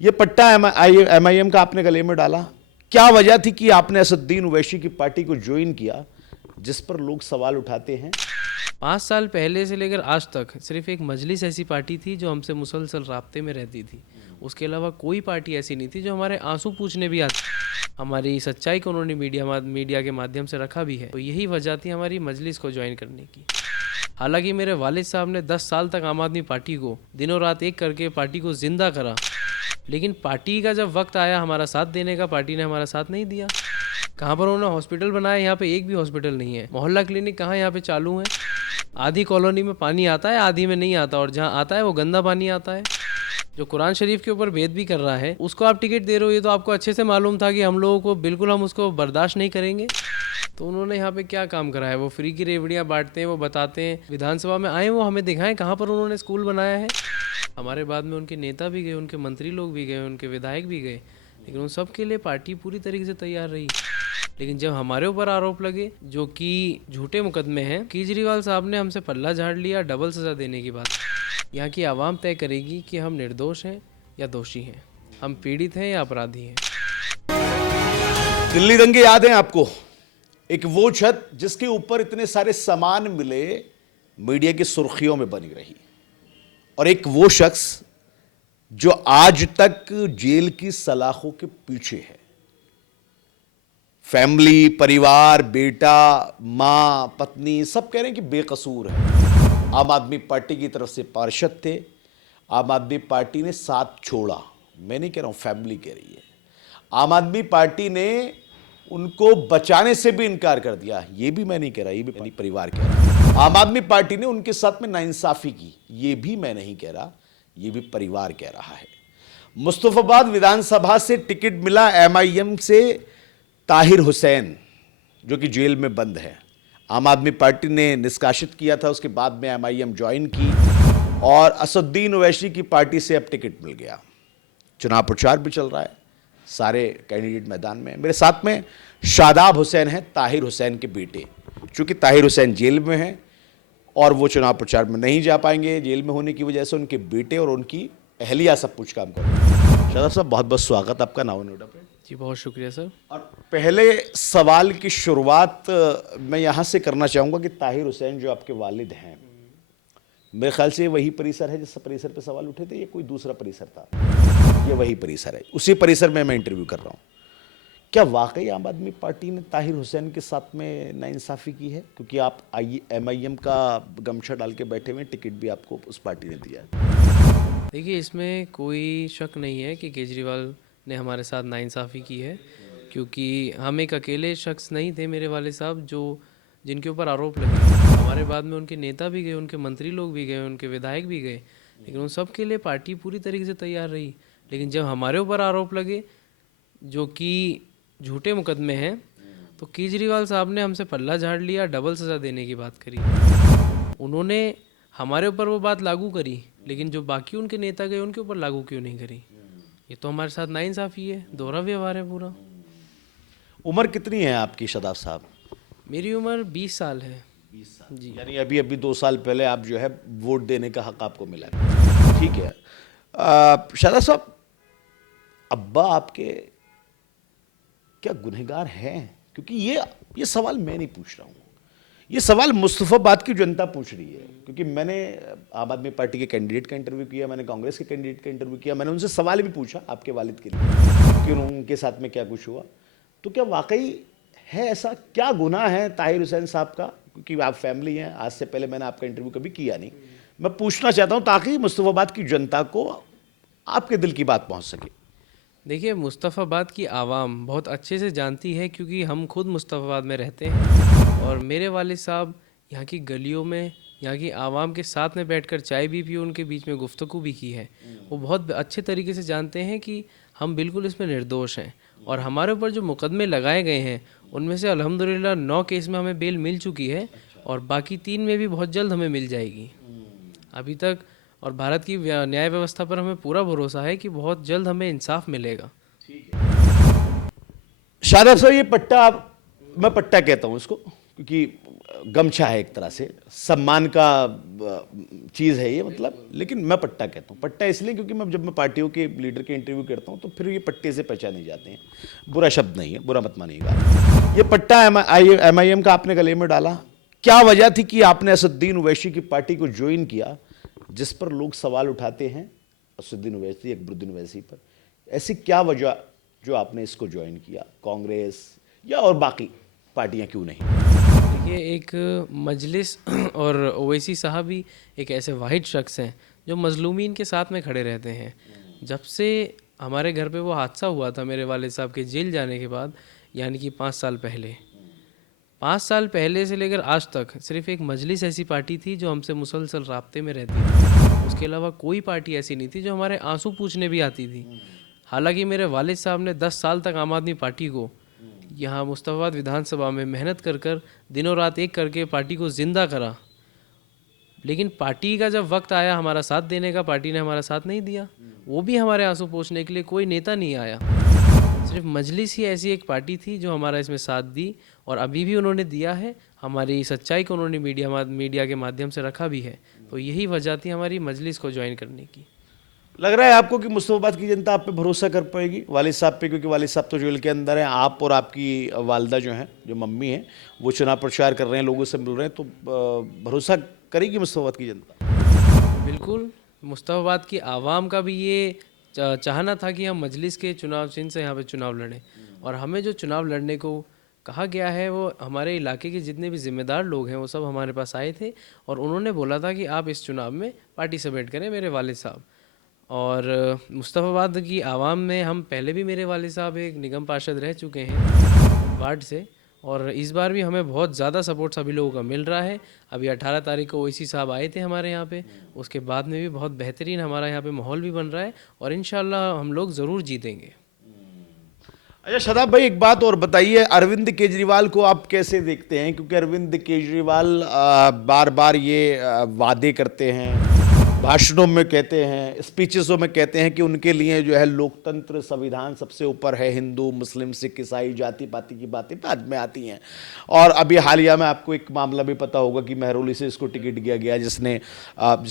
ये पट्टा एमआईएम का आपने गले में डाला, क्या वजह थी कि आपने असदुद्दीन ओवैसी की पार्टी को ज्वाइन किया, जिस पर लोग सवाल उठाते हैं? 5 साल पहले से लेकर आज तक सिर्फ एक मजलिस ऐसी पार्टी थी जो हमसे मुसलसल राब्ते में रहती थी। उसके अलावा कोई पार्टी ऐसी नहीं थी जो हमारे आंसू पूछने भी आती। हमारी सच्चाई को उन्होंने मीडिया के माध्यम से रखा भी है, तो यही वजह थी हमारी मजलिस को ज्वाइन करने की। हालांकि मेरे वालिद साहब ने 10 साल तक आम आदमी पार्टी को दिनों रात एक करके पार्टी को जिंदा करा, लेकिन पार्टी का जब वक्त आया हमारा साथ देने का, पार्टी ने हमारा साथ नहीं दिया। कहाँ पर उन्होंने हॉस्पिटल बनाया, यहाँ पे एक भी हॉस्पिटल नहीं है। मोहल्ला क्लिनिक कहाँ यहाँ पे चालू है। आधी कॉलोनी में पानी आता है, आधी में नहीं आता, और जहाँ आता है वो गंदा पानी आता है। जो कुरान शरीफ के ऊपर भेद भी कर रहा है उसको आप टिकट दे रहे हो, ये तो आपको अच्छे से मालूम था कि हम लोगों को बिल्कुल हम उसको बर्दाश्त नहीं करेंगे। तो उन्होंने यहाँ पे क्या काम करा है? वो फ्री की रेवड़ियाँ बांटते हैं, वो बताते हैं। विधानसभा में आए वो हमें दिखाएं कहाँ पर उन्होंने स्कूल बनाया है। हमारे बाद में उनके नेता भी गए, उनके मंत्री लोग भी गए, उनके विधायक भी गए, लेकिन उन सब के लिए पार्टी पूरी तरीके से तैयार रही। लेकिन जब हमारे ऊपर आरोप लगे जो कि झूठे मुकदमे हैं, केजरीवाल साहब ने हमसे पल्ला झाड़ लिया डबल सज़ा देने की बात। यहाँ की आवाम तय करेगी कि हम निर्दोष हैं या दोषी हैं, हम पीड़ित हैं या अपराधी हैं। दिल्ली दंगे याद हैं आपको? एक वो छत जिसके ऊपर इतने सारे सामान मिले, मीडिया की सुर्खियों में बनी रही, और एक वो शख्स जो आज तक जेल की सलाखों के पीछे है। फैमिली, परिवार, बेटा, मां, पत्नी सब कह रहे हैं कि बेकसूर है। आम आदमी पार्टी की तरफ से पार्षद थे, आम आदमी पार्टी ने साथ छोड़ा। मैं नहीं कह रहा हूं, फैमिली कह रही है। आम आदमी पार्टी ने उनको बचाने से भी इनकार कर दिया, ये भी मैं नहीं कह रहा, ये भी परिवार कह रहा। आम आदमी पार्टी ने उनके साथ में नाइंसाफी की, ये भी मैं नहीं कह रहा, ये भी परिवार कह रहा है। मुस्तफाबाद विधानसभा से टिकट मिला एमआईएम से ताहिर हुसैन, जो कि जेल में बंद है। आम आदमी पार्टी ने निष्कासित किया था, उसके बाद में एमआईएम ज्वाइन की, और असदुद्दीन ओवैसी की पार्टी से अब टिकट मिल गया। चुनाव प्रचार भी चल रहा है, सारे कैंडिडेट मैदान में। मेरे साथ में शादाब हुसैन हैं, ताहिर हुसैन के बेटे। चूंकि ताहिर हुसैन जेल में हैं और वो चुनाव प्रचार में नहीं जा पाएंगे, जेल में होने की वजह से उनके बेटे और उनकी अहलिया सब कुछ काम करेंगे। शादाब साहब, बहुत बहुत स्वागत आपका नाव नोटा पे। जी बहुत शुक्रिया सर। और पहले सवाल की शुरुआत मैं यहाँ से करना चाहूँगा कि ताहिर हुसैन जो आपके वालिद हैं, मेरे ख्याल से वही परिसर है जिस परिसर पे सवाल उठे थे, या कोई दूसरा परिसर था? ये वही परिसर है, उसी परिसर में मैं इंटरव्यू कर रहा हूँ। क्या वाकई आम आदमी पार्टी ने ताहिर हुसैन के साथ में नाइंसाफ़ी की है? क्योंकि आप एमआईएम का गमछा डाल के बैठे हुए, टिकट भी आपको उस पार्टी ने दिया है। देखिए, इसमें कोई शक नहीं है कि केजरीवाल ने हमारे साथ नाइंसाफ़ी की है, क्योंकि हम एक अकेले शख्स नहीं थे, मेरे वाले साहब, जो जिनके ऊपर आरोप लगे। हमारे बाद में उनके नेता भी गए, उनके मंत्री लोग भी गए, उनके विधायक भी गए, लेकिन उन सब के लिए पार्टी पूरी तरीके से तैयार रही। लेकिन जब हमारे ऊपर आरोप लगे जो कि झूठे मुकदमे हैं, तो केजरीवाल साहब ने हमसे पल्ला झाड़ लिया, डबल सज़ा देने की बात करी। उन्होंने हमारे ऊपर वो बात लागू करी, लेकिन जो बाकी उनके नेता गए उनके ऊपर लागू क्यों नहीं करी? ये तो हमारे साथ नाइंसाफ़ी है, दोहरा व्यवहार है पूरा। उम्र कितनी है आपकी शादाब साहब? मेरी उम्र 20 साल है। 20 साल जी। यानी अभी 2 साल पहले आप जो है वोट देने का हक आपको मिला है। ठीक है। शादाब साहब, अब्बा आपके क्या गुनहगार हैं? क्योंकि ये सवाल मैं नहीं पूछ रहा हूँ, ये सवाल मुस्तफाबाद की जनता पूछ रही है। क्योंकि मैंने आम आदमी पार्टी के कैंडिडेट का इंटरव्यू किया, मैंने कांग्रेस के कैंडिडेट का इंटरव्यू किया, मैंने उनसे सवाल भी पूछा आपके वालिद के लिए कि उनके साथ में क्या कुछ हुआ। तो क्या वाकई है ऐसा? क्या गुनाह है ताहिर हुसैन साहब का? क्योंकि आप फैमिली हैं, आज से पहले मैंने आपका इंटरव्यू कभी किया नहीं, मैं पूछना चाहता हूँ ताकि मुस्तफाबाद की जनता को आपके दिल की बात पहुँच सके। देखिए, मुस्तफ़ाबाद की आवाम बहुत अच्छे से जानती है, क्योंकि हम खुद मुस्तफ़ाबाद में रहते हैं, और मेरे वालिद साहब यहाँ की गलियों में, यहाँ की आवाम के साथ में बैठकर चाय भी पी, उनके बीच में गुफ्तगू भी की है। वो बहुत अच्छे तरीके से जानते हैं कि हम बिल्कुल इसमें निर्दोष हैं, और हमारे ऊपर जो मुकदमे लगाए गए हैं उनमें से अल्हम्दुलिल्लाह 9 केस में हमें बेल मिल चुकी है, और बाकी 3 में भी बहुत जल्द हमें मिल जाएगी अभी तक। और भारत की न्याय व्यवस्था पर हमें पूरा भरोसा है कि बहुत जल्द हमें इंसाफ मिलेगा। शादाब साहब, ये पट्टा, मैं पट्टा कहता हूँ इसको, क्योंकि गमछा है एक तरह से, सम्मान का चीज़ है ये, मतलब। लेकिन मैं पट्टा कहता हूँ। पट्टा इसलिए क्योंकि जब मैं पार्टियों के लीडर के इंटरव्यू करता हूँ तो फिर ये पट्टे से पहचाने जाते हैं। बुरा शब्द नहीं है, बुरा मत मानिएगा। ये पट्टा MIM का आपने गले में डाला, क्या वजह थी कि आपने असदुद्दीन ओवैसी की पार्टी को ज्वाइन किया, जिस पर लोग सवाल उठाते हैं असदुद्दीन ओवैसी, अकबरुद्दीन ओवैसी पर? ऐसी क्या वजह जो आपने इसको ज्वाइन किया, कांग्रेस या और बाकी पार्टियां क्यों नहीं? देखिए, एक मजलिस और ओवैसी साहब ही एक ऐसे वाहिद शख्स हैं जो मजलूमीन के साथ में खड़े रहते हैं। जब से हमारे घर पे वो हादसा हुआ था मेरे वालिद साहब के जेल जाने के बाद, यानी कि 5 साल पहले, 5 साल पहले से लेकर आज तक सिर्फ एक मजलिस ऐसी पार्टी थी जो हमसे मुसलसल राब्ते में रहती थी। उसके अलावा कोई पार्टी ऐसी नहीं थी जो हमारे आंसू पूछने भी आती थी। हालांकि मेरे वालिद साहब ने 10 साल तक आम आदमी पार्टी को यहाँ मुस्तफाबाद विधानसभा में मेहनत कर कर दिनों रात एक करके पार्टी को ज़िंदा करा, लेकिन पार्टी का जब वक्त आया हमारा साथ देने का, पार्टी ने हमारा साथ नहीं दिया। वो भी हमारे आंसू पोंछने के लिए कोई नेता नहीं आया। सिर्फ मजलिस ही ऐसी एक पार्टी थी जो हमारा इसमें साथ दी, और अभी भी उन्होंने दिया है। हमारी सच्चाई को उन्होंने मीडिया के माध्यम से रखा भी है। तो यही वजह थी हमारी मजलिस को ज्वाइन करने की। लग रहा है आपको कि मुस्तफाबाद की जनता आप पे भरोसा कर पाएगी, वालिद साहब पे? क्योंकि वालिद साहब तो जेल के अंदर हैं, आप और आपकी वालदा जो हैं, जो मम्मी हैं, वो चुनाव प्रचार कर रहे हैं, लोगों से मिल रहे हैं, तो भरोसा करेगी मुस्तफाबाद की जनता? बिल्कुल, मुस्तफाबाद की आवाम का भी ये चाहना था कि हम मजलिस के चुनाव चिन्ह से यहाँ पे चुनाव लड़ें, और हमें जो चुनाव लड़ने को कहा गया है वो हमारे इलाके के जितने भी जिम्मेदार लोग हैं वो सब हमारे पास आए थे, और उन्होंने बोला था कि आप इस चुनाव में पार्टिसिपेट करें, मेरे वालिद साहब। और मुस्तफाबाद की आवाम में हम पहले भी, मेरे वालिद साहब एक निगम पार्षद रह चुके हैं वार्ड से, और इस बार भी हमें बहुत ज़्यादा सपोर्ट सभी लोगों का मिल रहा है। अभी 18 तारीख को ओवैसी साहब आए थे हमारे यहाँ पे, उसके बाद में भी बहुत बेहतरीन हमारा यहाँ पे माहौल भी बन रहा है, और इंशाल्लाह हम लोग ज़रूर जीतेंगे। अच्छा शादाब भाई, एक बात और बताइए, अरविंद केजरीवाल को आप कैसे देखते हैं? क्योंकि अरविंद केजरीवाल बार बार ये वादे करते हैं, भाषणों में कहते हैं, स्पीचेसों में कहते हैं कि उनके लिए जो है लोकतंत्र, संविधान सबसे ऊपर है, हिंदू मुस्लिम सिख ईसाई जाति पाति की बातें बाद में आती हैं। और अभी हालिया में आपको एक मामला भी पता होगा कि महरौली से इसको टिकट दिया गया, जिस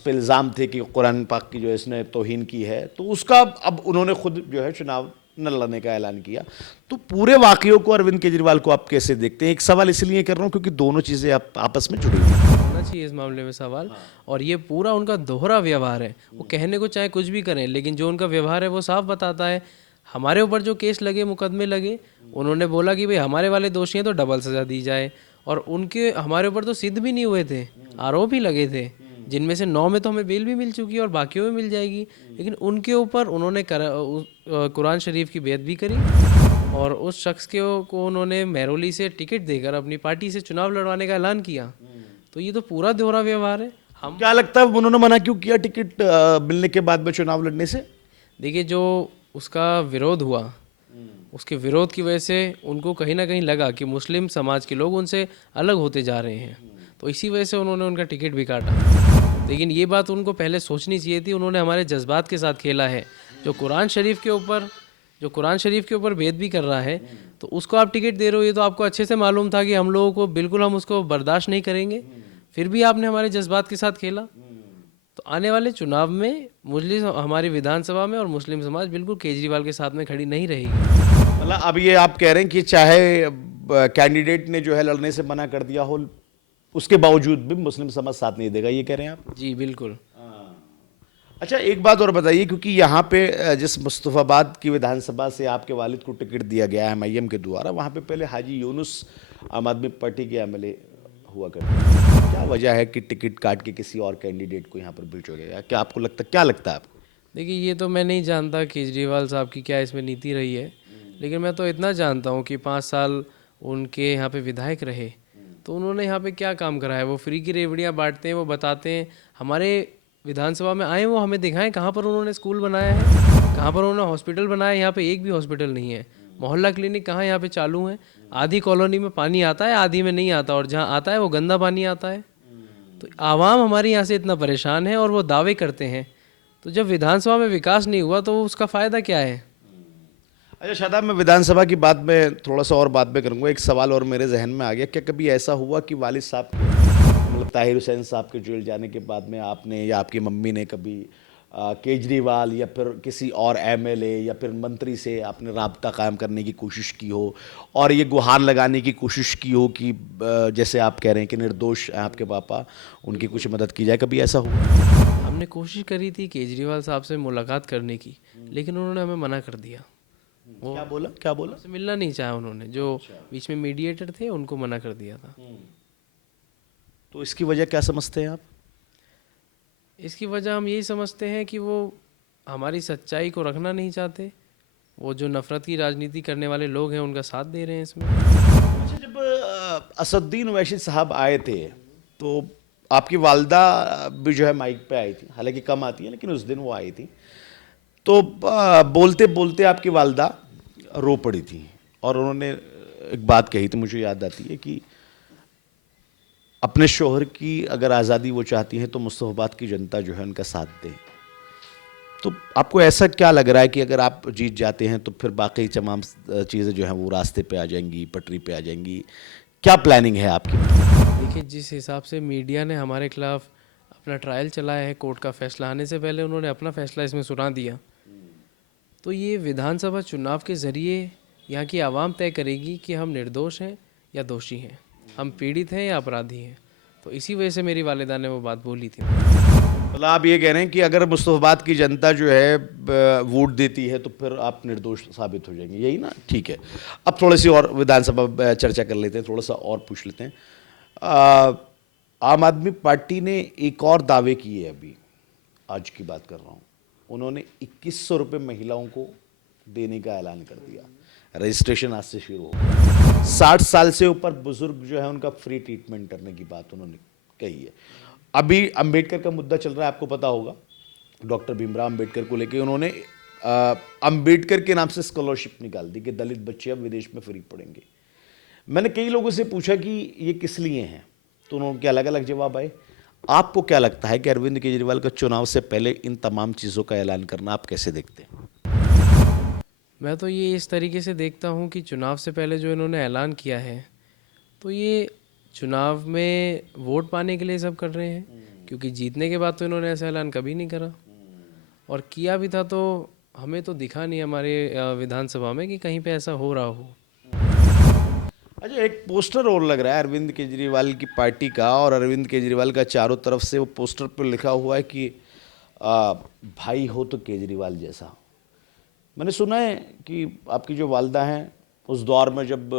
पे इल्ज़ाम थे कि कुरान पाक की जो है इसने तौहीन की है, तो उसका अब उन्होंने खुद जो है चुनाव न लड़ने का ऐलान किया। तो पूरे वाकयों को, अरविंद केजरीवाल को आप कैसे देखते हैं? एक सवाल इसलिए कर रहा हूँ क्योंकि दोनों चीज़ें आप आपस में जुड़ी हुई हैं। होना चाहिए इस मामले में सवाल। और ये पूरा उनका दोहरा व्यवहार है। वो कहने को चाहे कुछ भी करें, लेकिन जो उनका व्यवहार है वो साफ बताता है। हमारे ऊपर जो केस लगे, मुकदमे लगे, उन्होंने बोला कि भाई हमारे वाले दोषी हैं तो डबल सज़ा दी जाए, और उनके हमारे ऊपर तो सिद्ध भी नहीं हुए थे, आरोप ही लगे थे, जिनमें से 9 में तो हमें बेल भी मिल चुकी है और बाकियों में मिल जाएगी। लेकिन उनके ऊपर उन्होंने कुरान शरीफ की बेइज्जती करी, और उस शख्स को उन्होंने महरौली से टिकट देकर अपनी पार्टी से चुनाव लड़वाने का ऐलान किया। तो ये तो पूरा दोहरा व्यवहार है। हम क्या लगता है उन्होंने मना क्यों किया टिकट मिलने के बाद में चुनाव लड़ने से? देखिए, जो उसका विरोध हुआ, उसके विरोध की वजह से उनको कहीं ना कहीं लगा कि मुस्लिम समाज के लोग उनसे अलग होते जा रहे हैं, तो इसी वजह से उन्होंने उनका टिकट भी काटा। लेकिन ये बात उनको पहले सोचनी चाहिए थी। उन्होंने हमारे जज्बात के साथ खेला है। जो कुरान शरीफ के ऊपर बेइज्जती कर रहा है, तो उसको आप टिकट दे रहे हो, ये तो आपको अच्छे से मालूम था कि हम लोगों को बिल्कुल हम उसको बर्दाश्त नहीं करेंगे, फिर भी आपने हमारे जज्बात के साथ खेला। तो आने वाले चुनाव में मुस्लिम, हमारी विधानसभा में, और मुस्लिम समाज बिल्कुल केजरीवाल के साथ में खड़ी नहीं रहेगी। मतलब अब ये आप कह रहे हैं कि चाहे कैंडिडेट ने जो है लड़ने से मना कर दिया हो, उसके बावजूद भी मुस्लिम समाज साथ नहीं देगा, ये कह रहे हैं आप? जी बिल्कुल। अच्छा, एक बात और बताइए, क्योंकि यहाँ पे जिस मुस्तफाबाद की विधानसभा से आपके वालिद को टिकट दिया गया है MIM के द्वारा, वहाँ पे पहले हाजी यूनुस आम आदमी पार्टी के MLA हुआ करते हैं। क्या वजह है कि टिकट काट के किसी और कैंडिडेट को यहाँ पर भेजा गया? क्या आपको लगता, क्या लगता है आपको? देखिए, ये तो मैं नहीं जानता केजरीवाल साहब की क्या इसमें नीति रही है, लेकिन मैं तो इतना जानता हूँ कि 5 साल उनके यहाँ पे विधायक रहे, तो उन्होंने यहाँ पे क्या काम करा है? वो फ्री की रेवड़ियाँ बांटते हैं, वो बताते हैं। हमारे विधानसभा में आए, वो हमें दिखाएं कहाँ पर उन्होंने स्कूल बनाया है, कहाँ पर उन्होंने हॉस्पिटल बनाया है। यहाँ पे एक भी हॉस्पिटल नहीं है। मोहल्ला क्लिनिक कहाँ यहाँ पे चालू है? आधी कॉलोनी में पानी आता है, आधी में नहीं आता, और जहाँ आता है वो गंदा पानी आता है। तो आवाम हमारी यहाँ से इतना परेशान है, और वो दावे करते हैं। तो जब विधानसभा में विकास नहीं हुआ तो उसका फ़ायदा क्या है? अच्छा शादाब, मैं विधानसभा की बात में थोड़ा सा और बात में करूंगा। एक सवाल और मेरे जहन में आ गया, क्या कभी ऐसा हुआ कि वालिद साहब के मतलब ताहिर हुसैन साहब के जेल जाने के बाद में आपने या आपकी मम्मी ने कभी केजरीवाल या फिर किसी और एमएलए या फिर मंत्री से आपने राब्ता कायम करने की कोशिश की हो और ये गुहार लगाने की कोशिश की हो कि जैसे आप कह रहे हैं कि निर्दोष हैं आपके पापा, उनकी कुछ मदद की जाए, कभी ऐसा हुआ? हमने कोशिश करी थी केजरीवाल साहब से मुलाकात करने की, लेकिन उन्होंने हमें मना कर दिया। वो क्या बोला, क्या बोला? हमसे मिलना नहीं चाहा उन्होंने, जो बीच में मीडिएटर थे उनको मना कर दिया था। तो इसकी वजह क्या समझते हैं आप? इसकी वजह हम यही समझते हैं कि वो हमारी सच्चाई को रखना नहीं चाहते। वो जो नफ़रत की राजनीति करने वाले लोग हैं उनका साथ दे रहे हैं इसमें। अच्छा, जब असदुद्दीन ओवैसी साहब आए थे तो आपकी वालदा भी जो है माइक पे आई थी, हालांकि कम आती है लेकिन उस दिन वो आई थी। तो बोलते बोलते आपकी वालदा रो पड़ी थी और उन्होंने एक बात कही थी, मुझे याद आती है कि अपने शोहर की अगर आज़ादी वो चाहती हैं तो मुस्तफ़ाबाद की जनता जो है उनका साथ दे। तो आपको ऐसा क्या लग रहा है कि अगर आप जीत जाते हैं तो फिर बाकी तमाम चीज़ें जो हैं वो रास्ते पे आ जाएंगी, पटरी पे आ जाएंगी? क्या प्लानिंग है आपकी? देखिए, जिस हिसाब से मीडिया ने हमारे खिलाफ अपना ट्रायल चलाया है, कोर्ट का फैसला आने से पहले उन्होंने अपना फैसला इसमें सुना दिया, तो ये विधानसभा चुनाव के ज़रिए यहाँ की आवाम तय करेगी कि हम निर्दोष हैं या दोषी हैं, हम पीड़ित हैं या अपराधी हैं। तो इसी वजह से मेरी वालिदा ने वो बात बोली थी। मतलब आप ये कह रहे हैं कि अगर मुस्तफ़ाबाद की जनता जो है वोट देती है तो फिर आप निर्दोष साबित हो जाएंगे, यही ना? ठीक है, अब थोड़ी सी और विधानसभा चर्चा कर लेते हैं, थोड़ा सा और पूछ लेते हैं। आम आदमी पार्टी ने एक और दावे किए, अभी आज की बात कर रहा हूँ, उन्होंने 2100 रुपये महिलाओं को देने का ऐलान कर दिया। रजिस्ट्रेशन आज से शुरू होगा। 60 साल से ऊपर बुजुर्ग जो है उनका फ्री ट्रीटमेंट करने की बात उन्होंने कही है। अभी अंबेडकर का मुद्दा चल रहा है, आपको पता होगा, डॉक्टर भीमराव अंबेडकर को लेके उन्होंने अंबेडकर के नाम से स्कॉलरशिप निकाल दी कि दलित बच्चे अब विदेश में फ्री पढ़ेंगे। मैंने कई लोगों से पूछा कि ये किस लिए हैं, तो उन्होंने अलग अलग जवाब आए। आपको क्या लगता है कि अरविंद केजरीवाल का चुनाव से पहले इन तमाम चीज़ों का ऐलान करना आप कैसे देखते हैं? मैं तो ये इस तरीके से देखता हूँ कि चुनाव से पहले जो इन्होंने ऐलान किया है, तो ये चुनाव में वोट पाने के लिए सब कर रहे हैं, क्योंकि जीतने के बाद तो इन्होंने ऐसा ऐलान कभी नहीं करा, और किया भी था तो हमें तो दिखा नहीं हमारे विधानसभा में कि कहीं पे ऐसा हो रहा हो। अच्छा, एक पोस्टर और लग रहा है अरविंद केजरीवाल की पार्टी का, और अरविंद केजरीवाल का चारों तरफ से वो पोस्टर पर लिखा हुआ है कि भाई हो तो केजरीवाल जैसा। मैंने सुना है कि आपकी जो वालदा हैं उस दौर में जब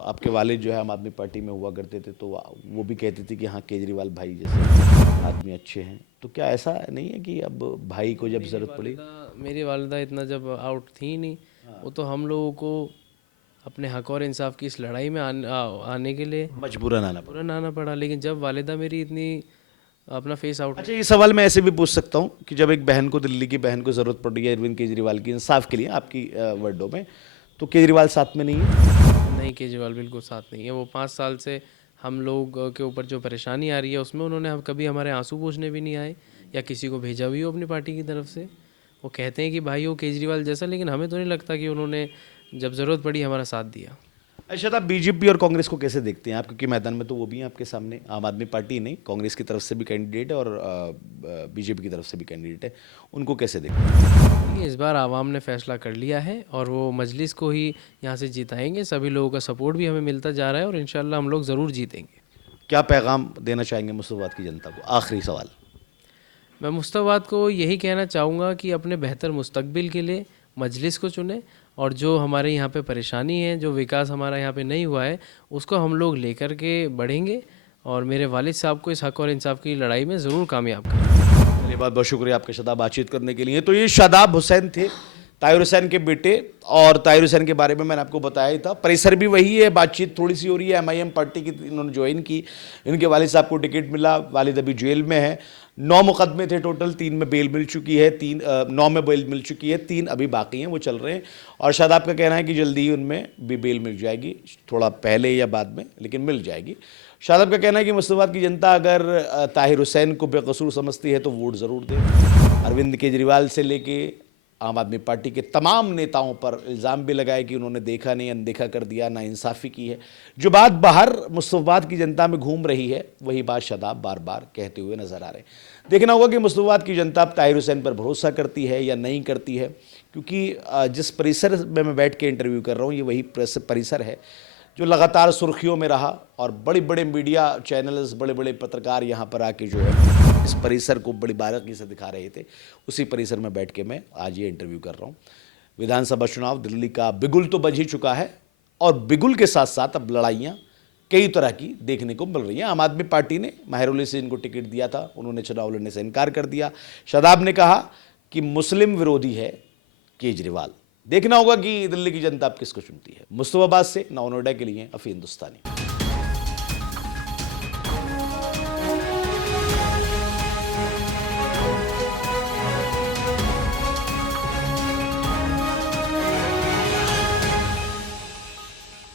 आपके वालिद जो है आम आदमी पार्टी में हुआ करते थे तो वो भी कहते थे कि हाँ केजरीवाल भाई जैसे आदमी अच्छे हैं। तो क्या ऐसा नहीं है कि अब भाई को जब ज़रूरत पड़ी? मेरी वालिदा इतना जब आउट थी नहीं, वो तो हम लोगों को अपने हक और इंसाफ की इस लड़ाई में आने के लिए मजबूरन आना पड़ा। तुरंत आना पड़ा। लेकिन जब वालिदा मेरी इतनी अपना फेस आउट। अच्छा, ये सवाल मैं ऐसे भी पूछ सकता हूँ कि जब एक बहन को, दिल्ली की बहन को ज़रूरत पड़ रही है अरविंद केजरीवाल की इंसाफ के लिए, आपकी वर्डों में, तो केजरीवाल साथ में नहीं है? नहीं, केजरीवाल बिल्कुल साथ नहीं है। वो 5 साल से हम लोग के ऊपर जो परेशानी आ रही है उसमें उन्होंने हम कभी हमारे आंसू पूछने भी नहीं आए, या किसी को भेजा भी हो अपनी पार्टी की तरफ से। वो कहते हैं कि भाई हो केजरीवाल जैसा, लेकिन हमें तो नहीं लगता कि उन्होंने जब ज़रूरत पड़ी हमारा साथ दिया। अच्छा, आप बीजेपी और कांग्रेस को कैसे देखते हैं आप? क्योंकि मैदान में तो वो भी हैं आपके सामने, आम आदमी पार्टी नहीं, कांग्रेस की तरफ से भी कैंडिडेट है और बीजेपी की तरफ से भी कैंडिडेट है, उनको कैसे देखते हैं? इस बार आवाम ने फैसला कर लिया है और वो मजलिस को ही यहाँ से जिताएंगे। सभी लोगों का सपोर्ट भी हमें मिलता जा रहा है और इंशाल्लाह हम लोग ज़रूर जीतेंगे। क्या पैगाम देना चाहेंगे मुस्तफ़ाबाद की जनता को? आखिरी सवाल। मैं मुस्तफ़ाबाद को यही कहना चाहूँगा कि अपने बेहतर मुस्तकबिल के लिए मजलिस को चुने, और जो हमारे यहाँ पे परेशानी है, जो विकास हमारा यहाँ पे नहीं हुआ है, उसको हम लोग लेकर के बढ़ेंगे और मेरे वालिद साहब को इस हक़ और इंसाफ की लड़ाई में ज़रूर कामयाब करेंगे। चलिए, बहुत बहुत शुक्रिया आपके साथ बातचीत करने के लिए। तो ये शादाब हुसैन थे, ताहिर हुसैन के बेटे, और ताहिर हुसैन के बारे में मैंने आपको बताया ही था। परिसर भी वही है, बातचीत थोड़ी सी हो रही है। एमआईएम पार्टी की इन्होंने ज्वाइन की, इनके वालिद साहब को टिकट मिला, वालिद अभी जेल में है। 9 मुकदमे थे टोटल, 3 में बेल मिल चुकी है, 9 में बेल मिल चुकी है, 3 अभी बाकी हैं, वो चल रहे हैं। और शादाब का कहना है कि जल्दी ही उनमें भी बेल मिल जाएगी, थोड़ा पहले या बाद में, लेकिन मिल जाएगी। शादाब का कहना है कि मुस्तफ़ाबाद की जनता अगर ताहिर हुसैन को बेकसूर समझती है तो वोट ज़रूर दे। अरविंद केजरीवाल से लेके आम आदमी पार्टी के तमाम नेताओं पर इल्ज़ाम भी लगाए कि उन्होंने देखा नहीं, अनदेखा कर दिया, नाइंसाफ़ी की है। जो बात बाहर मुस्तफ़ाबाद की जनता में घूम रही है वही बात शादाब बार बार कहते हुए नज़र आ रहे हैं। देखना होगा कि मुस्तफ़ाबाद की जनता अब ताहिर हुसैन पर भरोसा करती है या नहीं करती है, क्योंकि जिस परिसर में मैं बैठ के इंटरव्यू कर रहा हूँ ये वही परिसर है जो लगातार सुर्खियों में रहा और बड़े बड़े मीडिया चैनल्स, बड़े बड़े पत्रकार यहाँ पर आके जो है इस परिसर को बड़ी बारीकी से दिखा रहे थे। उसी परिसर में बैठ के मैं आज ये इंटरव्यू कर रहा हूँ। विधानसभा चुनाव दिल्ली का बिगुल तो बज ही चुका है और बिगुल के साथ साथ अब लड़ाइयाँ कई तरह की देखने को मिल रही हैं। आम आदमी पार्टी ने माहिरुल से इनको टिकट दिया था, उन्होंने चुनाव लड़ने से इनकार कर दिया। शादाब ने कहा कि मुस्लिम विरोधी है केजरीवाल। देखना होगा कि दिल्ली की जनता अब किसको चुनती है। मुस्तफाबाद से नौ नोएडा के लिए अफी हिंदुस्तानी।